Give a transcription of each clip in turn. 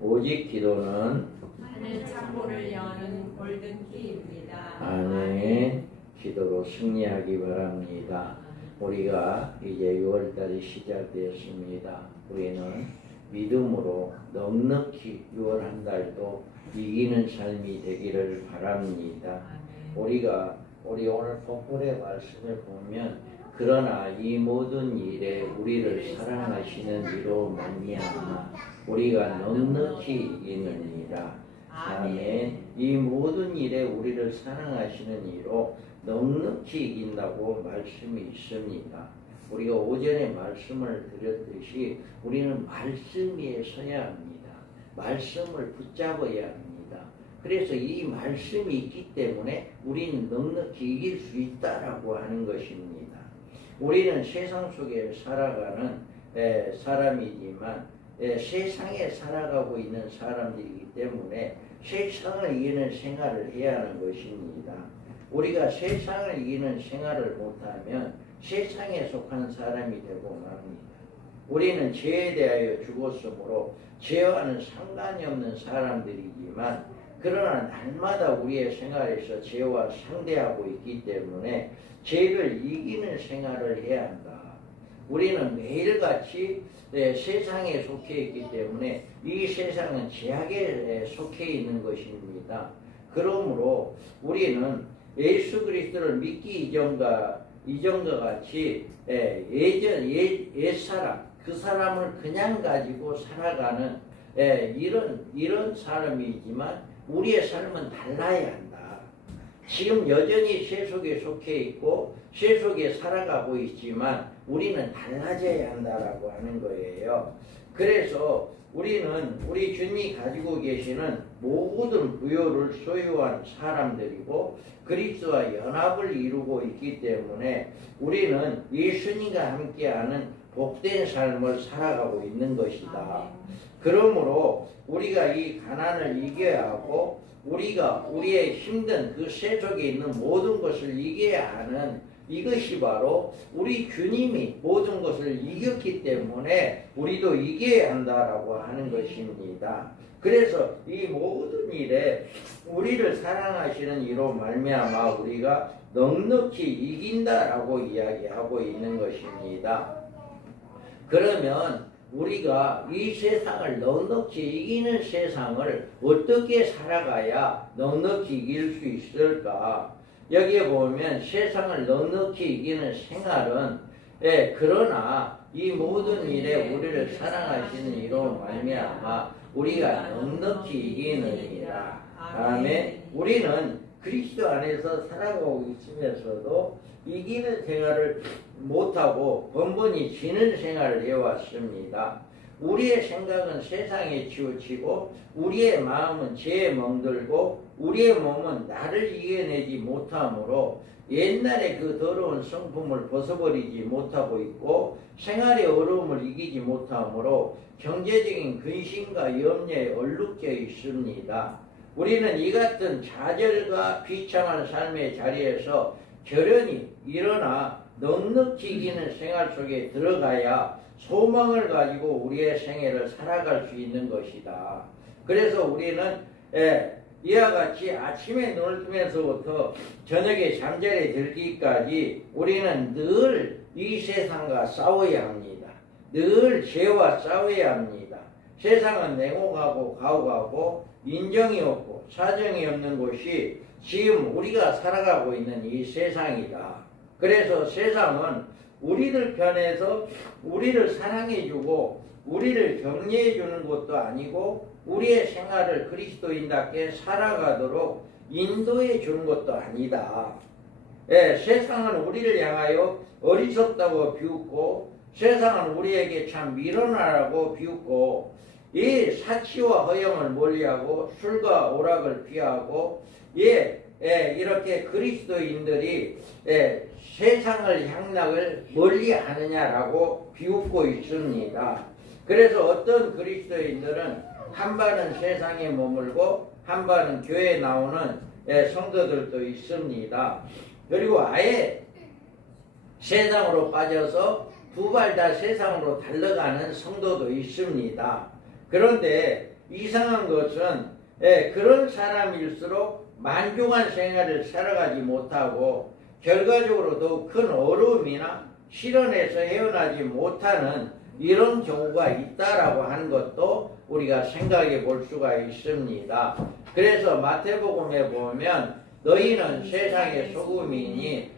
오직 기도는 하늘 창고를 여는 골든키입니다. 아멘. 기도로 승리하기 바랍니다. 우리가 이제 6월달이 시작되었습니다. 우리는 믿음으로 넉넉히 6월 한 달도 이기는 삶이 되기를 바랍니다. 우리 오늘 본문의 말씀을 보면 그러나 이 모든 일에 우리를 사랑하시는 이로 말미암아 우리가 넉넉히 이기느니라. 아멘. 이 모든 일에 우리를 사랑하시는 이로 넉넉히 이긴다고 말씀이 있습니다. 우리가 오전에 말씀을 드렸듯이 우리는 말씀 위에 서야 합니다. 말씀을 붙잡아야 합니다. 그래서 이 말씀이 있기 때문에 우리는 넉넉히 이길 수 있다라고 하는 것입니다. 우리는 세상 속에 살아가는 사람이지만 세상에 살아가고 있는 사람들이기 때문에 세상을 이기는 생활을 해야 하는 것입니다. 우리가 세상을 이기는 생활을 못하면 세상에 속한 사람이 되고 맙니다. 우리는 죄에 대하여 죽었으므로 죄와는 상관이 없는 사람들이지만 그러나 날마다 우리의 생활에서 죄와 상대하고 있기 때문에 죄를 이기는 생활을 해야 한다. 우리는 매일같이 세상에 속해 있기 때문에 이 세상은 죄악에 속해 있는 것입니다. 그러므로 우리는 예수 그리스도를 믿기 이전과 같이 옛사람 그 사람을 그냥 가지고 살아가는 이런 사람이지만 우리의 삶은 달라야 한다. 지금 여전히 세 속에 속해 있고 세 속에 살아가고 있지만 우리는 달라져야 한다라고 하는 거예요. 그래서 우리는 우리 주님이 가지고 계시는 모든 부요를 소유한 사람들이고 그리스도와 연합을 이루고 있기 때문에 우리는 예수님과 함께하는 복된 삶을 살아가고 있는 것이다. 그러므로 우리가 이 가난을 이겨야 하고 우리가 우리의 힘든 그 세속에 있는 모든 것을 이겨야 하는 이것이 바로 우리 주님이 모든 것을 이겼기 때문에 우리도 이겨야 한다라고 하는 것입니다. 그래서 이 모든 일에 우리를 사랑하시는 이로 말미암아 우리가 넉넉히 이긴다라고 이야기하고 있는 것입니다. 그러면 우리가 이 세상을 넉넉히 이기는 세상을 어떻게 살아가야 넉넉히 이길 수 있을까? 여기에 보면 세상을 넉넉히 이기는 생활은 그러나 이 모든 일에 우리를 사랑하시는 이로 말미암아 우리가 넉넉히 이기느니라. 아멘. 우리는 그리스도 안에서 살아가고 있으면서도 이기는 생활을 못하고 번번이 지는 생활을 해왔습니다. 우리의 생각은 세상에 치우치고 우리의 마음은 죄에 멍들고 우리의 몸은 나를 이겨내지 못하므로 옛날에 그 더러운 성품을 벗어버리지 못하고 있고 생활의 어려움을 이기지 못하므로 경제적인 근심과 염려에 얼룩져 있습니다. 우리는 이 같은 좌절과 비참한 삶의 자리에서 결연히 일어나 넉넉히 이기는 생활 속에 들어가야 소망을 가지고 우리의 생애를 살아갈 수 있는 것이다. 그래서 우리는 이와 같이 아침에 눈을 뜨면서부터 저녁에 잠자리에 들기까지 우리는 늘 이 세상과 싸워야 합니다. 늘 죄와 싸워야 합니다. 세상은 냉혹하고 가혹하고 인정이 없고 사정이 없는 곳이 지금 우리가 살아가고 있는 이 세상이다. 그래서 세상은 우리들 편에서 우리를 사랑해주고 우리를 격려해주는 것도 아니고 우리의 생활을 그리스도인답게 살아가도록 인도해 주는 것도 아니다. 세상은 우리를 향하여 어리석다고 비웃고 세상은 우리에게 참 밀어나라고 비웃고 이 사치와 허영을 멀리하고 술과 오락을 피하고 이렇게 그리스도인들이 세상을 향락을 멀리하느냐라고 비웃고 있습니다. 그래서 어떤 그리스도인들은 한 발은 세상에 머물고 한 발은 교회에 나오는 성도들도 있습니다. 그리고 아예 세상으로 빠져서 두 발 다 세상으로 달려가는 성도도 있습니다. 그런데 이상한 것은 그런 사람일수록 만족한 생활을 살아가지 못하고 결과적으로 더욱 큰 어려움이나 시련에서 헤어나지 못하는 이런 경우가 있다라고 하는 것도 우리가 생각해 볼 수가 있습니다. 그래서 마태복음에 보면 너희는 세상의 소금이니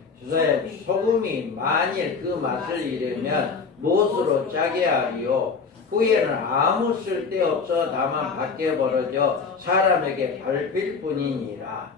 소금이 만일 그 맛을 잃으면 무엇으로 짜게 하리요? 후에는 아무 쓸데없어 다만 밖에 벌어져 사람에게 밟힐 뿐이니라.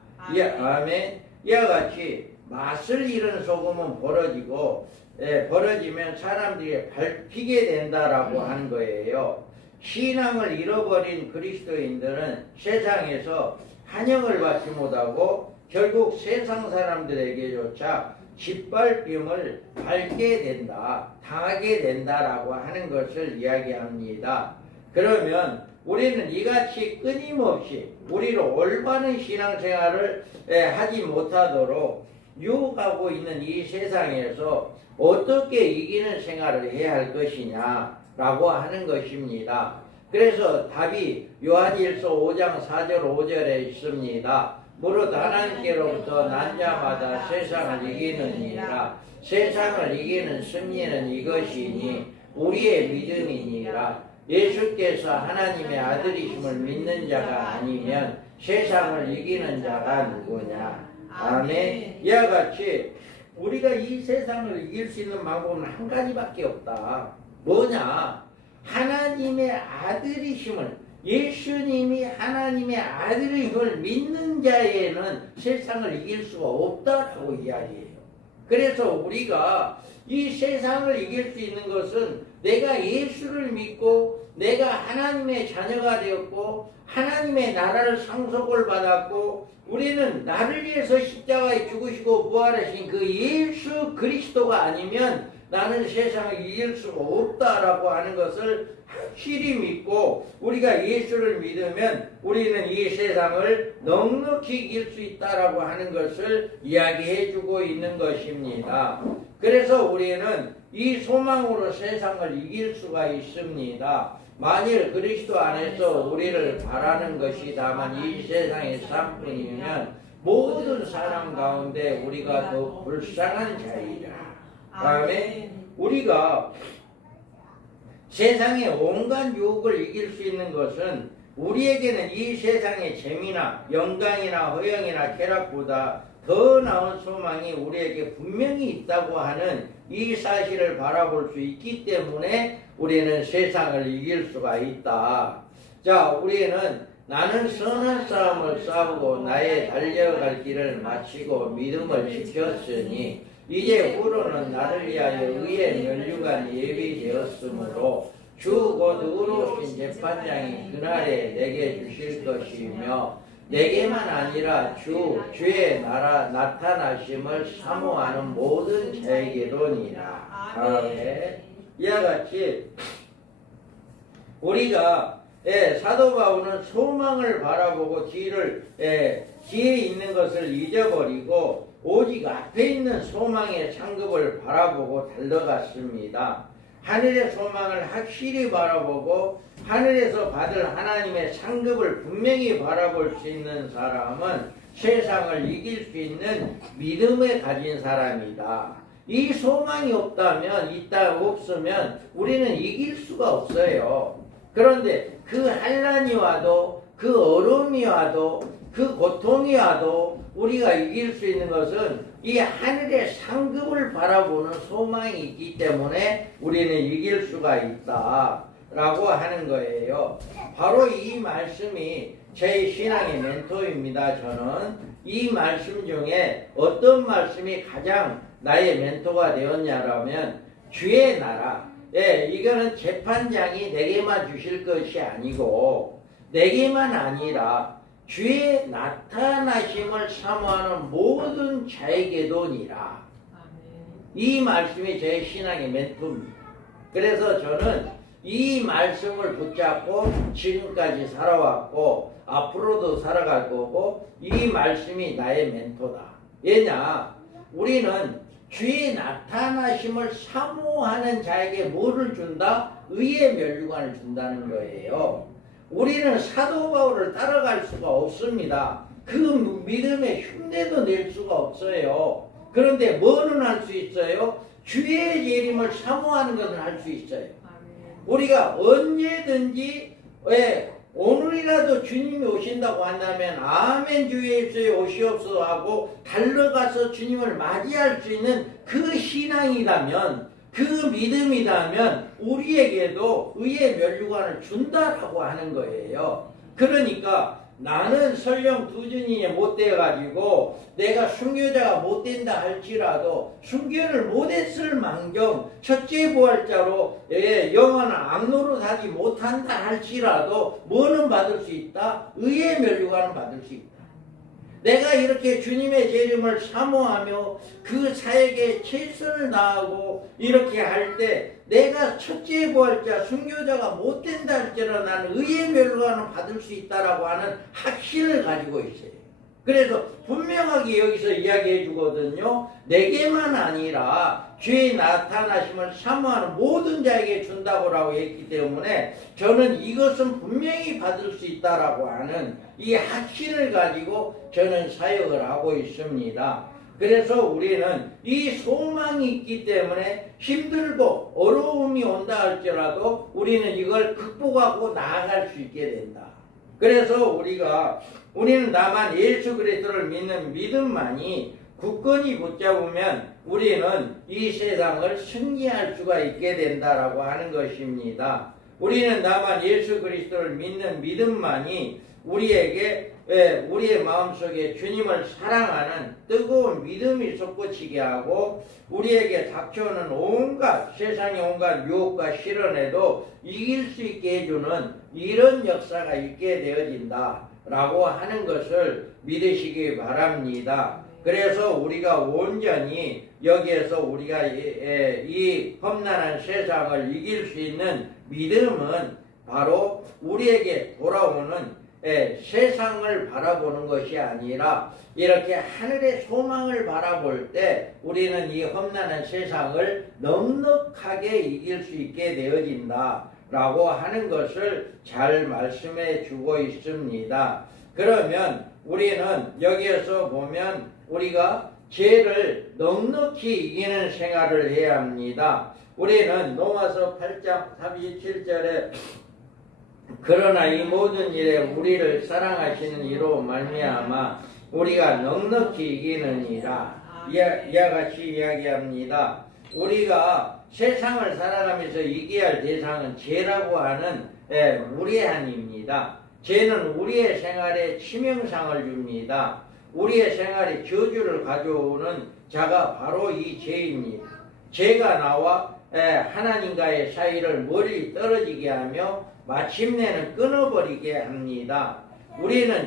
아멘. 이와 같이 맛을 잃은 소금은 벌어지면 사람들이 밟히게 된다라고 하는 거예요. 신앙을 잃어버린 그리스도인들은 세상에서 환영을 받지 못하고 결국 세상 사람들에게조차 짓밟힘을 밟게 된다, 당하게 된다라고 하는 것을 이야기합니다. 그러면 우리는 이같이 끊임없이 우리를 올바른 신앙생활을 하지 못하도록 유혹하고 있는 이 세상에서 어떻게 이기는 생활을 해야 할 것이냐라고 하는 것입니다. 그래서 답이 요한일서 5장 4절 5절에 있습니다. 무릇 하나님께로부터 난 자마다 세상을 이기느니라. 세상을 이기는 승리는 이것이니 우리의 믿음이니라. 예수께서 하나님의 아들이심을 믿는 자가 아니면 세상을 이기는 자가 누구냐. 아멘. 이와 같이 우리가 이 세상을 이길 수 있는 방법은 한 가지밖에 없다. 뭐냐? 하나님의 아들이심을, 예수님이 하나님의 아들임을 믿는 자에는 세상을 이길 수가 없다라고 이야기해요. 그래서 우리가 이 세상을 이길 수 있는 것은 내가 예수를 믿고 내가 하나님의 자녀가 되었고 하나님의 나라를 상속을 받았고 우리는 나를 위해서 십자가에 죽으시고 부활하신 그 예수 그리스도가 아니면 나는 세상을 이길 수가 없다라고 하는 것을 확실히 믿고 우리가 예수를 믿으면 우리는 이 세상을 넉넉히 이길 수 있다라고 하는 것을 이야기해 주고 있는 것입니다. 그래서 우리는 이 소망으로 세상을 이길 수가 있습니다. 만일 그리스도 안에서 우리를 바라는 것이 다만 이 세상의 삶뿐이면 모든 사람 가운데 우리가 더 불쌍한 자이라. 다음에 우리가 세상의 온갖 유혹을 이길 수 있는 것은 우리에게는 이 세상의 재미나 영광이나 허영이나 쾌락보다 더 나은 소망이 우리에게 분명히 있다고 하는 이 사실을 바라볼 수 있기 때문에 우리는 세상을 이길 수가 있다. 자, 우리는 나는 선한 싸움을 싸우고 나의 달려갈 길을 마치고 믿음을 지켰으니 이제 후로는 나를 위하여 의의 면류관 예비되었으므로 주 곧 의로우신 재판장이 그날에 내게 주실 것이며 내게만 아니라 주의 나라 나타나심을 사모하는 모든 자에게로니라. 아멘. 이와 같이 우리가 사도 바울은 소망을 바라보고 뒤에 있는 것을 잊어버리고 오직 앞에 있는 소망의 상급을 바라보고 달려갔습니다. 하늘의 소망을 확실히 바라보고 하늘에서 받을 하나님의 상급을 분명히 바라볼 수 있는 사람은 세상을 이길 수 있는 믿음을 가진 사람이다. 이 소망이 없으면 우리는 이길 수가 없어요. 그런데 그 환난이 와도 그 어려움이 와도 그 고통이 와도 우리가 이길 수 있는 것은 이 하늘의 상급을 바라보는 소망이 있기 때문에 우리는 이길 수가 있다라고 하는 거예요. 바로 이 말씀이 제 신앙의 멘토입니다. 저는 이 말씀 중에 어떤 말씀이 가장 나의 멘토가 되었냐라면 주의 나라. 이거는 재판장이 내게만 주실 것이 아니고 내게만 아니라 주의 나타나심을 사모하는 모든 자에게도니라. 이 말씀이 제 신앙의 멘토입니다. 그래서 저는 이 말씀을 붙잡고 지금까지 살아왔고 앞으로도 살아갈 거고 이 말씀이 나의 멘토다. 왜냐? 우리는 주의 나타나심을 사모하는 자에게 뭐를 준다? 의의 면류관을 준다는 거예요. 우리는 사도 바울을 따라갈 수가 없습니다. 그 믿음의 흉내도 낼 수가 없어요. 그런데 뭐는 할 수 있어요? 주의 재림을 사모하는 것은 할 수 있어요. 우리가 언제든지 오늘이라도 주님이 오신다고 한다면 아멘 주 예수에 오시옵소서 하고 달려가서 주님을 맞이할 수 있는 그 신앙이라면, 그 믿음이라면 우리에게도 의의 면류관을 준다라고 하는 거예요. 그러니까 나는 설령 두준이에 못 돼가지고 내가 순교자가 못 된다 할지라도 순교를 못했을 망정 첫째 부활자로 영원한 악노릇 하지 못한다 할지라도 뭐는 받을 수 있다? 의의 면류관은 받을 수 있다. 내가 이렇게 주님의 재림을 사모하며 그 사역에 최선을 다하고 이렇게 할 때 내가 첫째 부활자 순교자가 못 된다 할지라도 나는 의의 면류관을 받을 수 있다라고 하는 확신을 가지고 있어요. 그래서 분명하게 여기서 이야기해 주거든요. 내게만 아니라 주의 나타나심을 사모하는 모든 자에게 준다고 했기 때문에 저는 이것은 분명히 받을 수 있다라고 하는 이 확신을 가지고 저는 사역을 하고 있습니다. 그래서 우리는 이 소망이 있기 때문에 힘들고 어려움이 온다 할지라도 우리는 이걸 극복하고 나아갈 수 있게 된다. 그래서 우리는 다만 예수 그리스도를 믿는 믿음만이 굳건히 붙잡으면 우리는 이 세상을 승리할 수가 있게 된다라고 하는 것입니다. 우리는 다만 예수 그리스도를 믿는 믿음만이 우리에게 우리의 마음속에 주님을 사랑하는 뜨거운 믿음이 솟구치게 하고 우리에게 닥쳐오는 온갖 세상의 온갖 유혹과 시련에도 이길 수 있게 해주는 이런 역사가 있게 되어진다라고 하는 것을 믿으시기 바랍니다. 그래서 우리가 온전히 여기에서 우리가 이 험난한 세상을 이길 수 있는 믿음은 바로 우리에게 돌아오는 세상을 바라보는 것이 아니라 이렇게 하늘의 소망을 바라볼 때 우리는 이 험난한 세상을 넉넉하게 이길 수 있게 되어진다 라고 하는 것을 잘 말씀해 주고 있습니다. 그러면 우리는 여기에서 보면 우리가 죄를 넉넉히 이기는 생활을 해야 합니다. 우리는 로마서 8장 37절에 그러나 이 모든 일에 우리를 사랑하시는 이로 말미암아 우리가 넉넉히 이기느니라 이와 같이 이야기합니다. 우리가 세상을 살아가면서 이겨야 할 대상은 죄라고 하는 무례한입니다. 죄는 우리의 생활에 치명상을 줍니다. 우리의 생활에 저주를 가져오는 자가 바로 이 죄입니다. 죄가 나와 하나님과의 사이를 멀리 떨어지게 하며 마침내는 끊어버리게 합니다.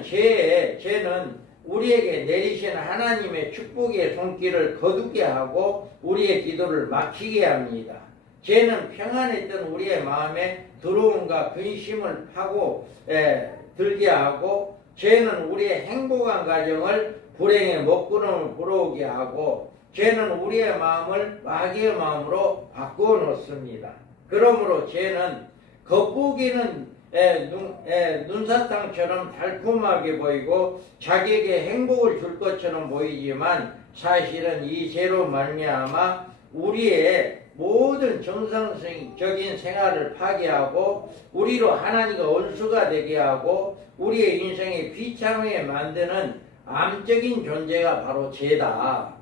죄는 우리에게 내리신 하나님의 축복의 손길을 거두게 하고 우리의 기도를 막히게 합니다. 죄는 평안했던 우리의 마음에 두려움과 근심을 파고 들게 하고 죄는 우리의 행복한 가정을 불행의 먹구름을 불어오게 하고 죄는 우리의 마음을 마귀의 마음으로 바꾸어 놓습니다. 그러므로 죄는 겉보기는 눈사탕처럼 달콤하게 보이고 자기에게 행복을 줄 것처럼 보이지만 사실은 이 죄로 말미암아 우리의 모든 정상적인 생활을 파괴하고 우리로 하나님과 원수가 되게 하고 우리의 인생에 비참하게 만드는 암적인 존재가 바로 죄다.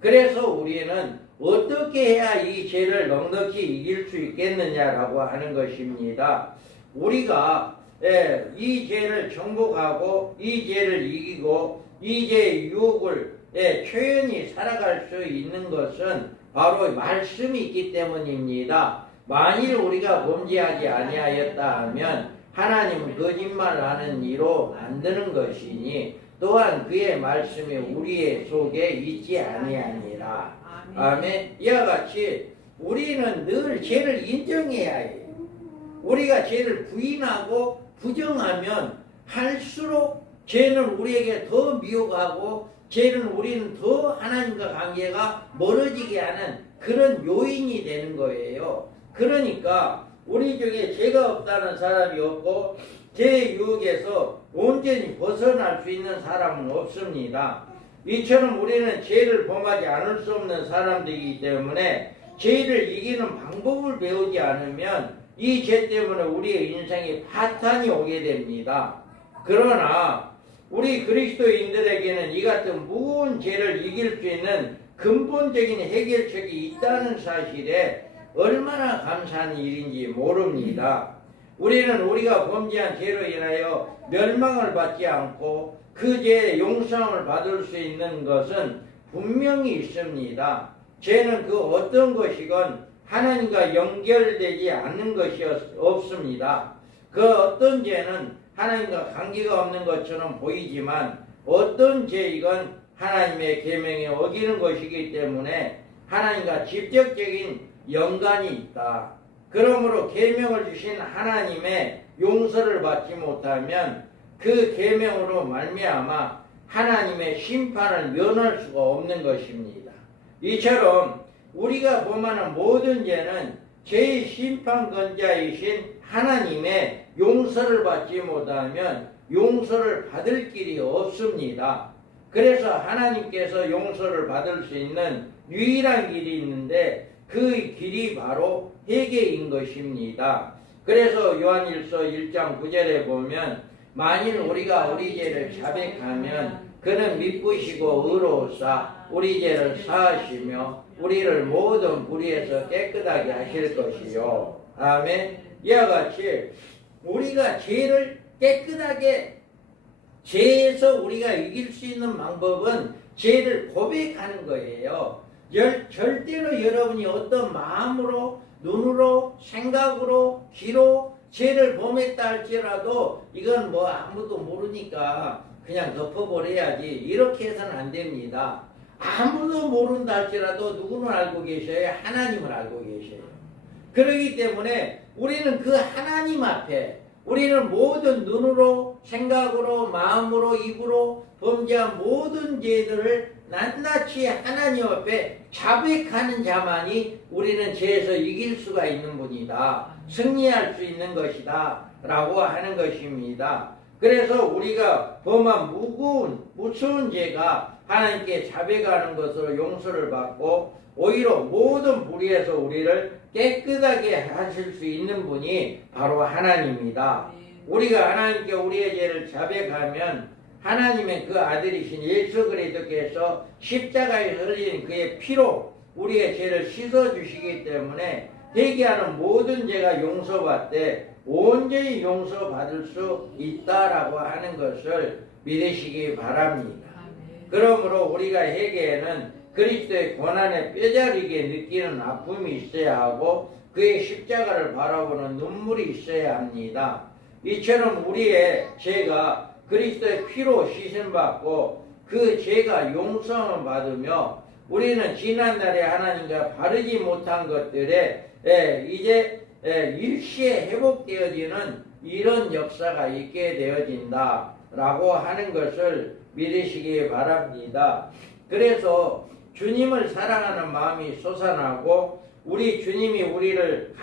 그래서 우리는 어떻게 해야 이 죄를 넉넉히 이길 수 있겠느냐라고 하는 것입니다. 우리가 이 죄를 정복하고 이 죄를 이기고 이 죄의 유혹을 초연히 살아갈 수 있는 것은 바로 말씀이 있기 때문입니다. 만일 우리가 범죄하지 아니하였다 하면 하나님은 거짓말하는 이로 만드는 것이니 또한 그의 말씀이 우리의 속에 있지 아니하니라. 아멘. 이와 같이 우리는 늘 죄를 인정해야 해요. 우리가 죄를 부인하고 부정하면 할수록 죄는 우리에게 더 미혹하고 죄는 우리는 더 하나님과 관계가 멀어지게 하는 그런 요인이 되는 거예요. 그러니까 우리 중에 죄가 없다는 사람이 없고 죄의 유혹에서 온전히 벗어날 수 있는 사람은 없습니다. 이처럼 우리는 죄를 범하지 않을 수 없는 사람들이기 때문에 죄를 이기는 방법을 배우지 않으면 이 죄 때문에 우리의 인생에 파탄이 오게 됩니다. 그러나 우리 그리스도인들에게는 이 같은 무거운 죄를 이길 수 있는 근본적인 해결책이 있다는 사실에 얼마나 감사한 일인지 모릅니다. 우리는 우리가 범죄한 죄로 인하여 멸망을 받지 않고 그 죄의 용서함을 받을 수 있는 것은 분명히 있습니다. 죄는 그 어떤 것이건 하나님과 연결되지 않는 것이 없습니다. 그 어떤 죄는 하나님과 관계가 없는 것처럼 보이지만 어떤 죄이건 하나님의 계명에 어기는 것이기 때문에 하나님과 직접적인 연관이 있다. 그러므로 계명을 주신 하나님의 용서를 받지 못하면 그 계명으로 말미암아 하나님의 심판을 면할 수가 없는 것입니다. 이처럼 우리가 범하는 모든 죄는 죄의 심판권자이신 하나님의 용서를 받지 못하면 용서를 받을 길이 없습니다. 그래서 하나님께서 용서를 받을 수 있는 유일한 길이 있는데 그 길이 바로 회개인 것입니다. 그래서 요한일서 1장 9절에 보면 만일 우리가 우리 죄를 자백하면 그는 미쁘시고 의로우사 우리 죄를 사하시며 우리를 모든 불의에서 깨끗하게 하실 것이요. 아멘. 이와 같이 우리가 죄를 깨끗하게 죄에서 우리가 이길 수 있는 방법은 죄를 고백하는 거예요. 절대로 여러분이 어떤 마음으로, 눈으로, 생각으로, 귀로 죄를 범했다 할지라도 이건 뭐 아무도 모르니까 그냥 덮어버려야지 이렇게 해서는 안 됩니다. 아무도 모른다 할지라도 누구는 알고 계셔요? 하나님을 알고 계셔요. 그렇기 때문에 우리는 그 하나님 앞에 우리는 모든 눈으로, 생각으로, 마음으로, 입으로 범죄한 모든 죄들을 낱낱이 하나님 앞에 자백하는 자만이 우리는 죄에서 이길 수가 있는 분이다. 승리할 수 있는 것이다. 라고 하는 것입니다. 그래서 우리가 범한 무서운 죄가 하나님께 자백하는 것으로 용서를 받고 오히려 모든 불의에서 우리를 깨끗하게 하실 수 있는 분이 바로 하나님이다. 우리가 하나님께 우리의 죄를 자백하면 하나님의 그 아들이신 예수 그리스도께서 십자가에 흘린 그의 피로 우리의 죄를 씻어주시기 때문에 회개하는 모든 죄가 용서받되 온전히 용서받을 수 있다라고 하는 것을 믿으시기 바랍니다. 그러므로 우리가 회개에는 그리스도의 고난에 뼈저리게 느끼는 아픔이 있어야 하고 그의 십자가를 바라보는 눈물이 있어야 합니다. 이처럼 우리의 죄가 그리스도의 피로 씻음받고 그 죄가 용서를 받으며 우리는 지난날에 하나님과 바르지 못한 것들에 이제 일시에 회복되어지는 이런 역사가 있게 되어진다 라고 하는 것을 믿으시기 바랍니다. 그래서 주님을 사랑하는 마음이 솟아나고 우리 주님이 우리들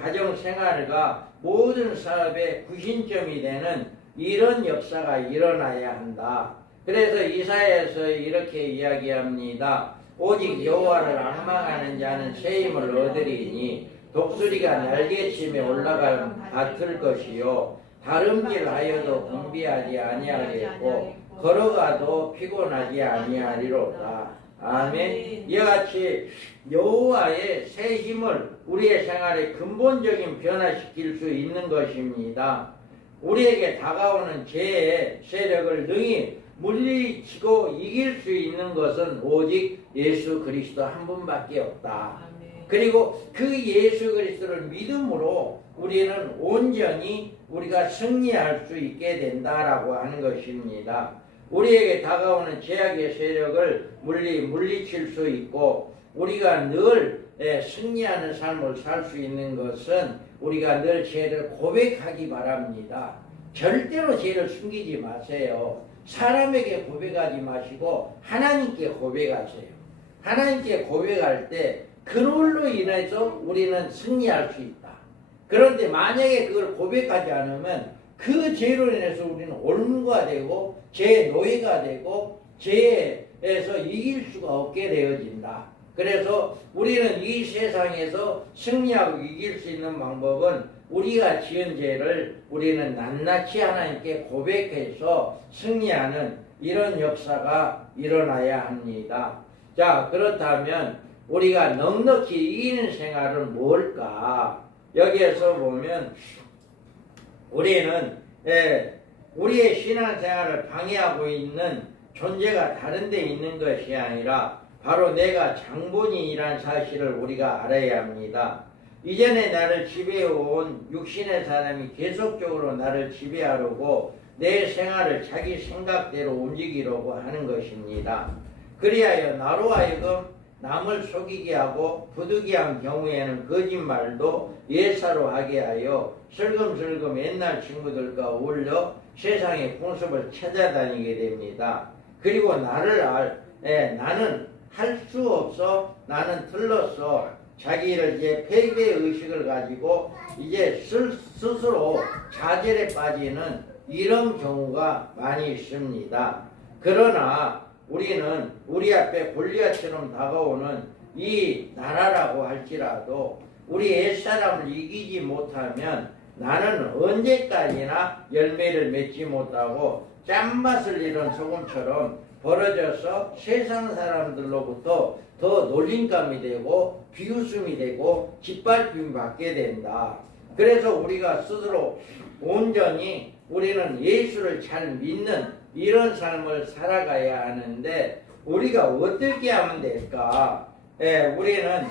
가정 생활과 모든 사업의 구심점이 되는 이런 역사가 일어나야 한다. 그래서 이사야에서 이렇게 이야기합니다. 오직 여호와를 앙망하는 자는 새 힘을 얻으리니 독수리가 날개침에 올라갈 같을 것이요 다름질하여도 분비하지 아니하겠고 걸어가도 피곤하지 아니하리로다. 아멘. 이와 같이 여호와의 새 힘을 우리의 생활에 근본적인 변화시킬 수 있는 것입니다. 우리에게 다가오는 죄의 세력을 능히 물리치고 이길 수 있는 것은 오직 예수 그리스도 한 분밖에 없다. 그리고 그 예수 그리스도를 믿음으로 우리는 온전히 우리가 승리할 수 있게 된다라고 하는 것입니다. 우리에게 다가오는 죄악의 세력을 물리칠 수 있고 우리가 늘 승리하는 삶을 살 수 있는 것은 우리가 늘 죄를 고백하기 바랍니다. 절대로 죄를 숨기지 마세요. 사람에게 고백하지 마시고 하나님께 고백하세요. 하나님께 고백할 때 그걸로 인해서 우리는 승리할 수 있다. 그런데 만약에 그걸 고백하지 않으면 그 죄로 인해서 우리는 올무가 되고 죄의 노예가 되고 죄에서 이길 수가 없게 되어진다. 그래서 우리는 이 세상에서 승리하고 이길 수 있는 방법은 우리가 지은 죄를 우리는 낱낱이 하나님께 고백해서 승리하는 이런 역사가 일어나야 합니다. 자, 그렇다면 우리가 넉넉히 이기는 생활은 뭘까? 여기에서 보면 우리는 우리의 신앙생활을 방해하고 있는 존재가 다른 데 있는 것이 아니라 바로 내가 장본인이란 사실을 우리가 알아야 합니다. 이전에 나를 지배해온 육신의 사람이 계속적으로 나를 지배하려고 내 생활을 자기 생각대로 움직이려고 하는 것입니다. 그리하여 나로 하여금 남을 속이게 하고 부득이한 경우에는 거짓말도 예사로 하게 하여 슬금슬금 옛날 친구들과 어울려 세상의 풍습을 찾아다니게 됩니다. 그리고 나는 할 수 없어, 나는 틀렸어, 자기를 이제 패배의식을 가지고 이제 스스로 좌절에 빠지는 이런 경우가 많이 있습니다. 그러나 우리는 우리 앞에 골리앗처럼 다가오는 이 나라라고 할지라도 우리 옛사람을 이기지 못하면 나는 언제까지나 열매를 맺지 못하고 짠맛을 잃은 소금처럼 벌어져서 세상 사람들로부터 더 놀림감이 되고 비웃음이 되고 짓밟힘을 받게 된다. 그래서 우리가 스스로 온전히 우리는 예수를 잘 믿는 이런 삶을 살아가야 하는데 우리가 어떻게 하면 될까? 우리는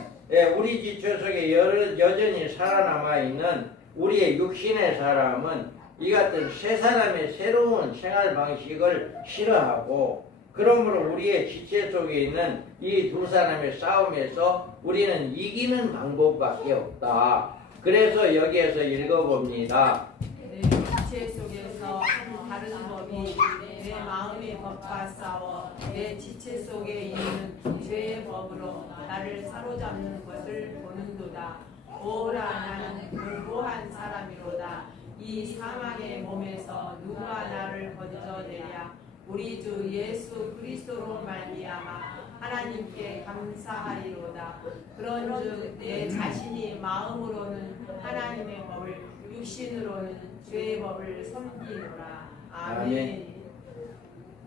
우리 지체 속에 여전히 살아남아 있는 우리의 육신의 사람은 이 같은 세 사람의 새로운 생활 방식을 싫어하고 그러므로 우리의 지체 속에 있는 이 두 사람의 싸움에서 우리는 이기는 방법밖에 없다. 그래서 여기에서 읽어봅니다. 내 지체 속에서 다른 법이 내 마음의 법과 싸워 내 지체 속에 있는 죄의 법으로 나를 사로잡는 것을 보는도다. 오라 나는 불고한 사람이로다. 이 사망의 몸에서 누가 나를 건져내랴. 우리 주 예수 그리스도로 말미암아 하나님께 감사하리로다. 그런즉 내 자신이 마음으로는 하나님의 법을 육신으로는 죄의 법을 섬기노라. 아멘.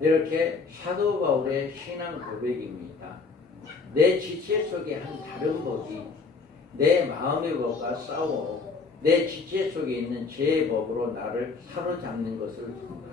이렇게 사도 바울의 신앙 고백입니다. 내 지체 속에 한 다른 법이 내 마음의 법과 싸워 내 지체 속에 있는 죄의 법으로 나를 사로잡는 것을 본다.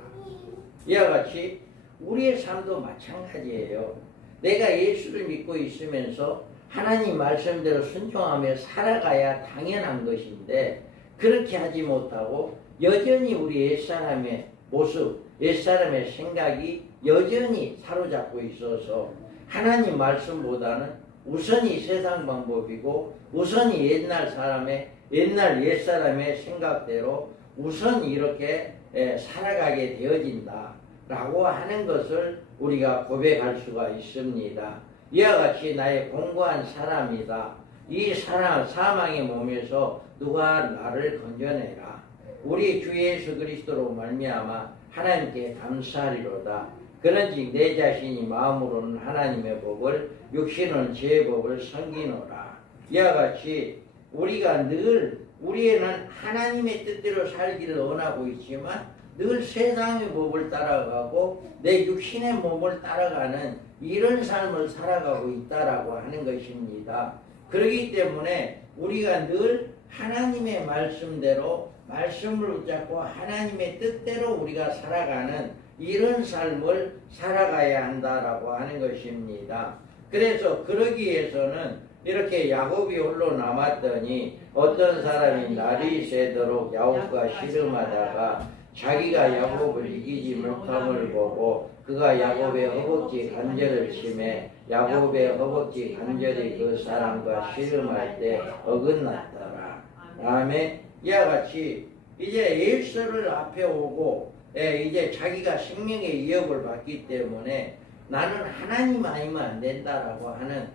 이와 같이 우리의 삶도 마찬가지예요. 내가 예수를 믿고 있으면서 하나님 말씀대로 순종하며 살아가야 당연한 것인데 그렇게 하지 못하고 여전히 우리 옛사람의 모습, 옛사람의 생각이 여전히 사로잡고 있어서 하나님 말씀보다는 우선이 세상 방법이고 우선이 옛날 옛사람의 생각대로 우선 이렇게 살아가게 되어진다 라고 하는 것을 우리가 고백할 수가 있습니다. 이와 같이 나의 공고한 사람이다. 이 사망의 몸에서 누가 나를 건져내라. 우리 주 예수 그리스도로 말미암아 하나님께 감사하리로다. 그런즉 내 자신이 마음으로는 하나님의 법을 육신은 죄의 법을 섬기노라. 이와 같이 우리가 늘 우리는 하나님의 뜻대로 살기를 원하고 있지만 늘 세상의 법을 따라가고 내 육신의 몸을 따라가는 이런 삶을 살아가고 있다라고 하는 것입니다. 그렇기 때문에 우리가 늘 하나님의 말씀대로 말씀을 붙잡고 하나님의 뜻대로 우리가 살아가는 이런 삶을 살아가야 한다라고 하는 것입니다. 그래서 그러기 위해서는 이렇게 야곱이 홀로 남았더니 어떤 사람이 날이 새도록 야곱과 씨름하다가 자기가 야곱을 이기지 못함을 보고 그가 야곱의 허벅지 관절을 치매 야곱의 허벅지 관절이 그 사람과 씨름할 때 어긋났더라. 다음에 이와 같이 이제 예수를 앞에 오고 이제 자기가 생명의 위협을 받기 때문에 나는 하나님 아니면 안 된다라고 하는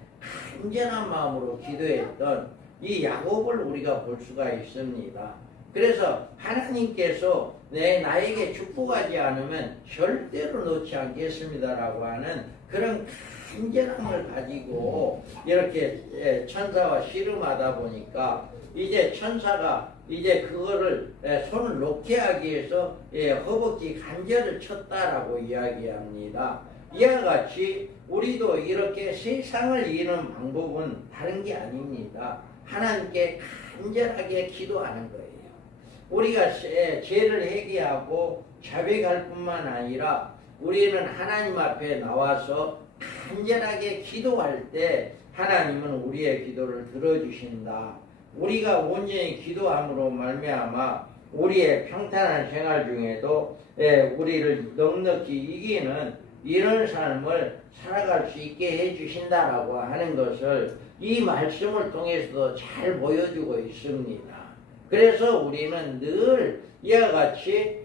간절한 마음으로 기도했던 이 야곱을 우리가 볼 수가 있습니다. 그래서 하나님께서 나에게 축복하지 않으면 절대로 놓지 않겠습니다라고 하는 그런 간절함을 가지고 이렇게 천사와 씨름하다 보니까 이제 천사가 이제 그거를 손을 놓게 하기 위해서 허벅지 간절을 쳤다라고 이야기합니다. 이와 같이 우리도 이렇게 세상을 이기는 방법은 다른 게 아닙니다. 하나님께 간절하게 기도하는 거예요. 우리가 죄를 회개하고 자백할 뿐만 아니라 우리는 하나님 앞에 나와서 간절하게 기도할 때 하나님은 우리의 기도를 들어주신다. 우리가 온전히 기도함으로 말미암아 우리의 평탄한 생활 중에도 우리를 넉넉히 이기는 이런 삶을 살아갈 수 있게 해주신다라고 하는 것을 이 말씀을 통해서도 잘 보여주고 있습니다. 그래서 우리는 늘 이와 같이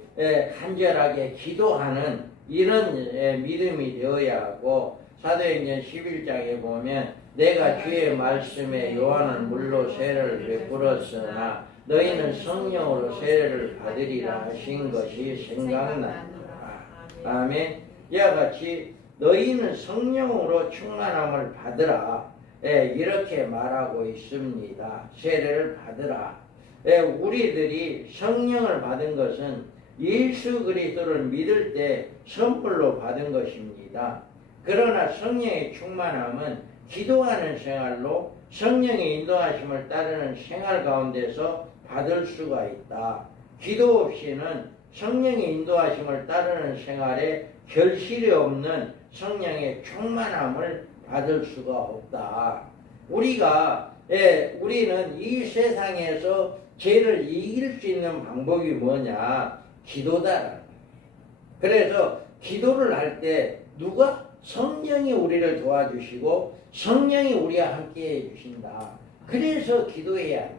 간절하게 기도하는 이런 믿음이 되어야 하고 사도행전 11장에 보면 내가 주의 말씀에 요한은 물로 세례를 베풀었으나 너희는 성령으로 세례를 받으리라 하신 것이 생각나노라. 아멘. 이와 같이 너희는 성령으로 충만함을 받으라. 이렇게 말하고 있습니다. 세례를 받으라. 우리들이 성령을 받은 것은 예수 그리스도를 믿을 때 선물로 받은 것입니다. 그러나 성령의 충만함은 기도하는 생활로 성령의 인도하심을 따르는 생활 가운데서 받을 수가 있다. 기도 없이는 성령의 인도하심을 따르는 생활에 결실이 없는 성령의 충만함을 받을 수가 없다. 우리는 이 세상에서 죄를 이길 수 있는 방법이 뭐냐? 기도다라는 거예요. 그래서 기도를 할 때 누가? 성령이 우리를 도와주시고 성령이 우리와 함께 해주신다. 그래서 기도해야 한다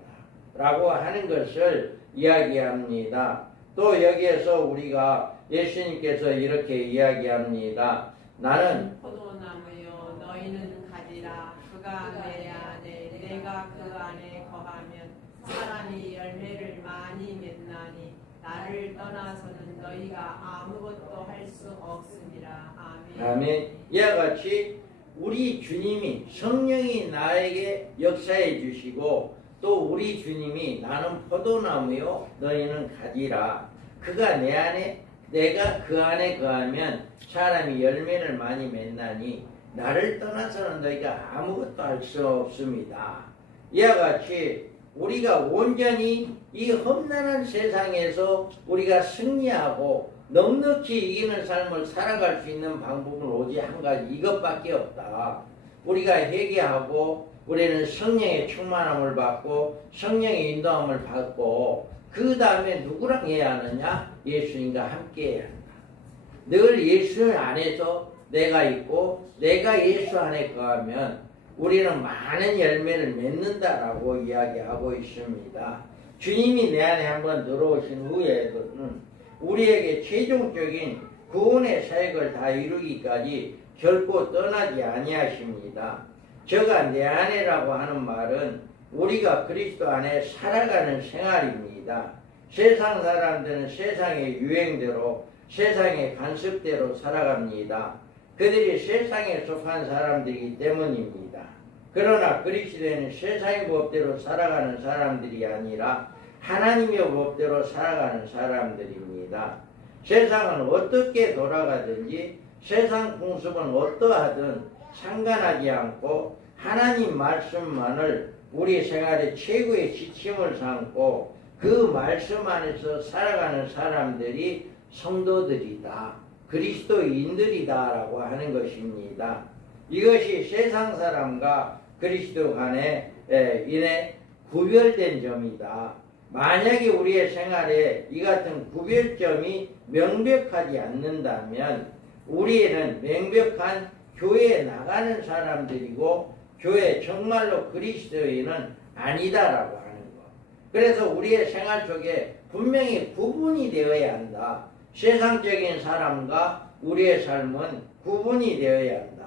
라고 하는 것을 이야기합니다. 또 여기에서 우리가 예수님께서 이렇게 이야기합니다. 나는 포도나무요 너희는 가지라. 그가 내 안에 내가 그 안에 거하면 사람이 열매를 많이 맺나니 나를 떠나서는 너희가 아무것도 할 수 없으리라. 아멘. 아멘. 이와 같이 우리 주님이 성령이 나에게 역사해 주시고 또 우리 주님이 나는 포도나무요 너희는 가지라. 그가 내 안에 내가 그 안에 거하면 사람이 열매를 많이 맺나니 나를 떠나서는 너희가 아무것도 할 수 없습니다. 이와 같이 우리가 온전히 이 험난한 세상에서 우리가 승리하고 넉넉히 이기는 삶을 살아갈 수 있는 방법은 오직 한 가지 이것밖에 없다. 우리가 회개하고 우리는 성령의 충만함을 받고 성령의 인도함을 받고 그 다음에 누구랑 해야 하느냐? 예수님과 함께 해야 한다. 늘 예수 안에서 내가 있고 내가 예수 안에 거하면 우리는 많은 열매를 맺는다라고 이야기하고 있습니다. 주님이 내 안에 한번 들어오신 후에는 우리에게 최종적인 구원의 사역을 다 이루기까지 결코 떠나지 아니하십니다. 저가 내 안에라고 하는 말은 우리가 그리스도 안에 살아가는 생활입니다. 세상 사람들은 세상의 유행대로 세상의 관습대로 살아갑니다. 그들이 세상에 속한 사람들이기 때문입니다. 그러나 그리스도인은 세상의 법대로 살아가는 사람들이 아니라 하나님의 법대로 살아가는 사람들입니다. 세상은 어떻게 돌아가든지 세상 풍습은 어떠하든 상관하지 않고 하나님 말씀만을 우리 생활의 최고의 지침을 삼고 그 말씀 안에서 살아가는 사람들이 성도들이다. 그리스도인들이다 라고 하는 것입니다. 이것이 세상 사람과 그리스도 간에 인해 구별된 점이다. 만약에 우리의 생활에 이 같은 구별점이 명백하지 않는다면 우리는 명백한 교회에 나가는 사람들이고 교회 정말로 그리스도인은 아니다라고 하는 것. 그래서 우리의 생활 속에 분명히 구분이 되어야 한다. 세상적인 사람과 우리의 삶은 구분이 되어야 한다.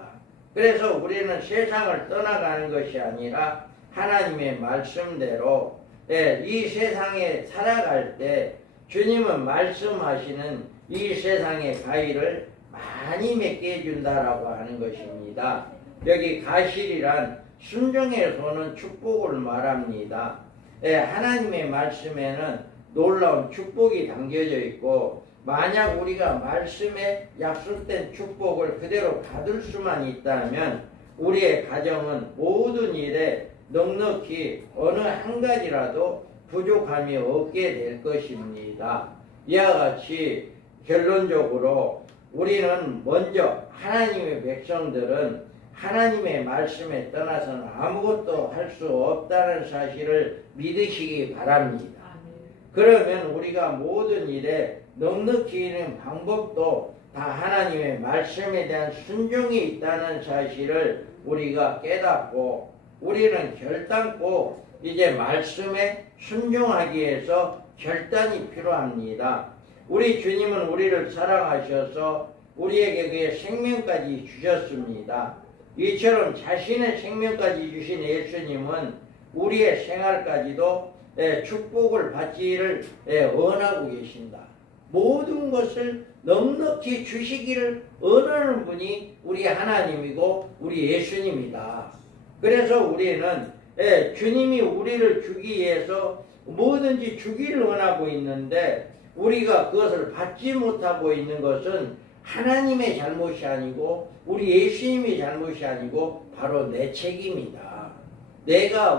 그래서 우리는 세상을 떠나가는 것이 아니라 하나님의 말씀대로 이 세상에 살아갈 때 주님은 말씀하시는 이 세상의 가위를 많이 맺게 해준다라고 하는 것입니다. 여기 가실이란 순종에서는 축복을 말합니다. 하나님의 말씀에는 놀라운 축복이 담겨져 있고, 만약 우리가 말씀에 약속된 축복을 그대로 받을 수만 있다면 우리의 가정은 모든 일에 넉넉히 어느 한 가지라도 부족함이 없게 될 것입니다. 이와 같이 결론적으로 우리는 먼저 하나님의 백성들은 하나님의 말씀에 떠나서는 아무것도 할 수 없다는 사실을 믿으시기 바랍니다. 그러면 우리가 모든 일에 넉넉히 있는 방법도 다 하나님의 말씀에 대한 순종이 있다는 사실을 우리가 깨닫고, 우리는 결단코 이제 말씀에 순종하기 위해서 결단이 필요합니다. 우리 주님은 우리를 사랑하셔서 우리에게 그의 생명까지 주셨습니다. 이처럼 자신의 생명까지 주신 예수님은 우리의 생활까지도 축복을 받기를 원하고 계신다. 모든 것을 넉넉히 주시기를 원하는 분이 우리 하나님이고 우리 예수님이다. 그래서 우리는 주님이 우리를 주기 위해서 뭐든지 주기를 원하고 있는데, 우리가 그것을 받지 못하고 있는 것은 하나님의 잘못이 아니고 우리 예수님의 잘못이 아니고 바로 내 책임이다.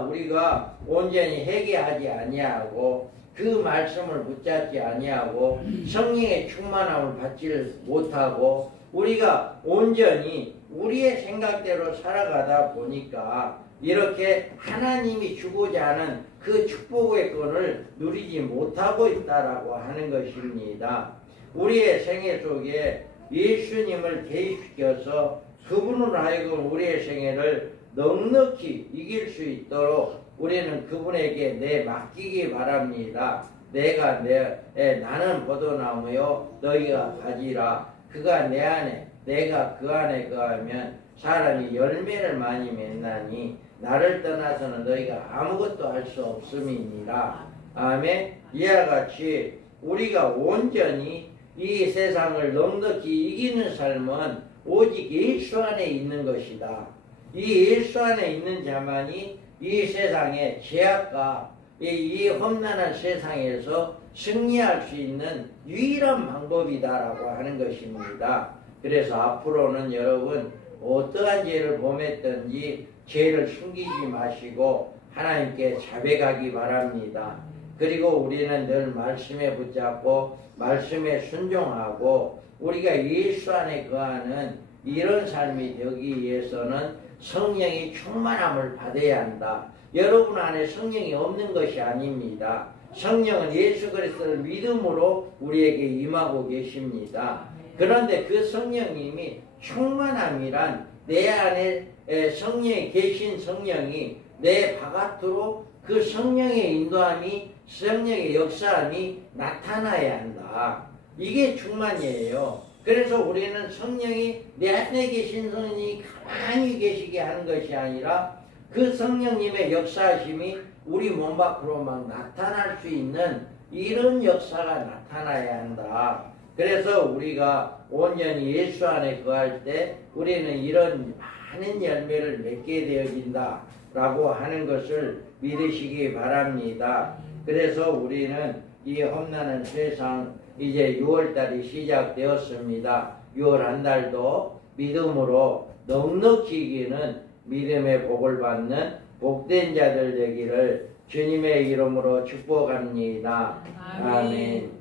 우리가 온전히 회개하지 아니하고 그 말씀을 붙잡지 아니하고 성령의 충만함을 받지 못하고 우리가 온전히 우리의 생각대로 살아가다 보니까 이렇게 하나님이 주고자 하는 그 축복의 권을 누리지 못하고 있다라고 하는 것입니다. 우리의 생애 속에 예수님을 개입시켜서 그분으로 하여금 우리의 생애를 넉넉히 이길 수 있도록 우리는 그분에게 맡기기 바랍니다. 나는 포도나무요 너희가 가지라. 그가 내 안에 내가 그 안에 거하면 사람이 열매를 많이 맺나니 나를 떠나서는 너희가 아무것도 할 수 없음이니라. 아멘. 이와 같이 우리가 온전히 이 세상을 넉넉히 이기는 삶은 오직 예수 안에 있는 것이다. 이 예수 안에 있는 자만이 이 세상의 죄악과 이 험난한 세상에서 승리할 수 있는 유일한 방법이다라고 하는 것입니다. 그래서 앞으로는 여러분 어떠한 죄를 범했든지 죄를 숨기지 마시고 하나님께 자백하기 바랍니다. 그리고 우리는 늘 말씀에 붙잡고 말씀에 순종하고 우리가 예수 안에 거하는 이런 삶이 되기 위해서는 성령의 충만함을 받아야 한다. 여러분 안에 성령이 없는 것이 아닙니다. 성령은 예수 그리스도를 믿음으로 우리에게 임하고 계십니다. 그런데 그 성령님이 충만함이란 내 안에 성령이 계신 성령이 내 바깥으로 그 성령의 인도함이 성령의 역사함이 나타나야 한다. 이게 충만이에요. 그래서 우리는 성령이 내 안에 계신 성령이 가만히 계시게 하는 것이 아니라 그 성령님의 역사하심이 우리 몸 밖으로 막 나타날 수 있는 이런 역사가 나타나야 한다. 그래서 우리가 온전히 예수 안에 거할 때 우리는 이런 많은 열매를 맺게 되어진다 라고 하는 것을 믿으시기 바랍니다. 그래서 우리는 이 험난한 세상 이제 6월달이 시작되었습니다. 6월 한 달도 믿음으로 넉넉히 이기는 믿음의 복을 받는 복된 자들 되기를 주님의 이름으로 축복합니다. 아멘.